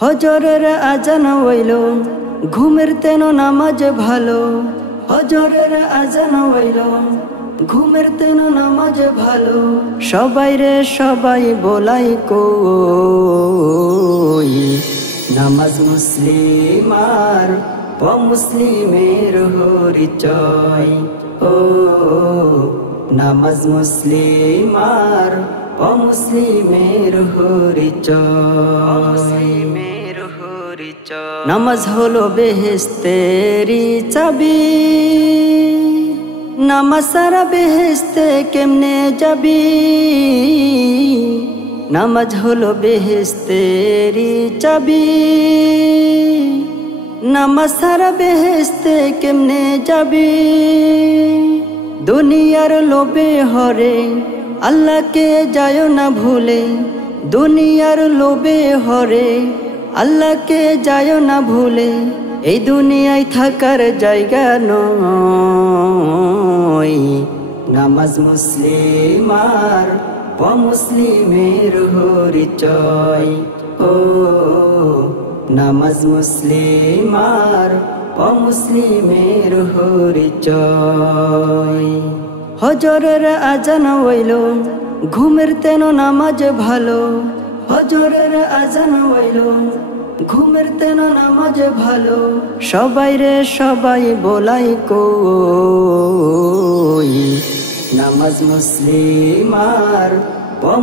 হজরের আজান হইল ঘুমের তেন নামাজ ভালো। হজরের আজান হইল ঘুমের তেন নামাজ ভালো। সবাই রে সবাই বলাই কই নামাজ মুসলিমার মুসলিমের হরিচয়। ও নামাজ মুসলিমার মুসলিমের হরিচয়। নামাজ হলো বেহেশতেরি চাবি, নামাজ সারা বেহেশতে কেমনে যাবি। নামাজ হলো বেহেশতেরি চাবি, নামাজ সারা বেহেশতে কেমনে যাবি। দুনিয়ার লোভে হরে আল্লাহকে যায় না ভুলে। দুনিয়ার লোভে হরে আল্লাহকে যায় না ভুলে। এই দুনিয়ায় থাকার জায়গা নয়। নামাজ মুসলিমার মুসলিমের হরিচয়। ও নামাজ মুসলিমার মুসলিমের হরিচয়। হজরের আজান হইল ঘুমের তেন নামাজ ভালো। হজরের আজান হইল ঘুমের তেন নামাজ ভালো। সবাই রে সবাই বলাই কই নামাজ মুসলিমার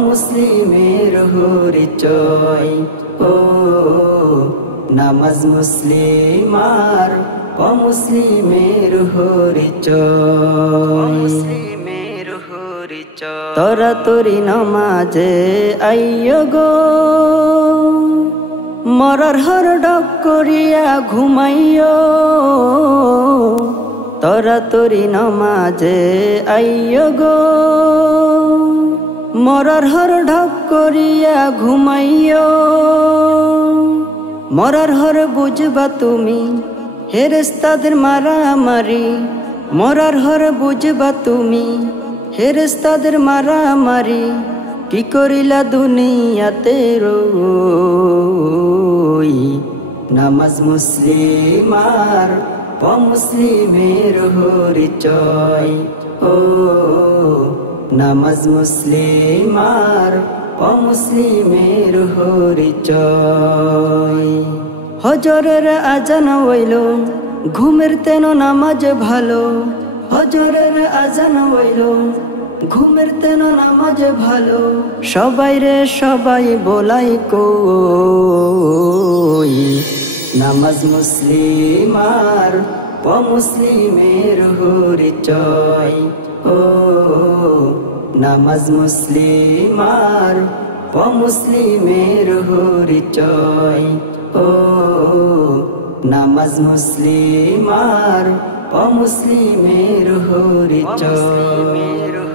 মুসলিমের হরিচয়। ও নামাজ মুসলিমার মুসলিমের হরিচয়। তোরা তোরি নামাজে আইয় গো, মরার হর ডক করিয়া ঘুমাইও। তোরা তোরি নামাজে আইয় গো, মরার হর ঢক করিয়া ঘুমাইও। মরার হর বুঝবা তুমি ফেরেশতাদের মারামারি। মরার হর বুঝবা তুমি ফেরেশতাদের মারামারি। কি করিলা দুনিয়াতে রই নামাজ মুসলিমার মুসলিমের হরিচয়। ও নামাজ মুসলিমার মুসলিমের হরিচয়। হজরের আজান হইল ঘুমের তেন নামাজ ভালো। হজরের আজান হইল ঘুমের তেন নামাজ ভালো। সবাই রে সবাই বলাই কই নামাজ মুসলিমার মুসলিমের হরিচয়। ও নামাজ মুসলিমার মুসলিমের হরিচয়। ও নামাজ মুসলিমার মুসলিমের হরিচয়।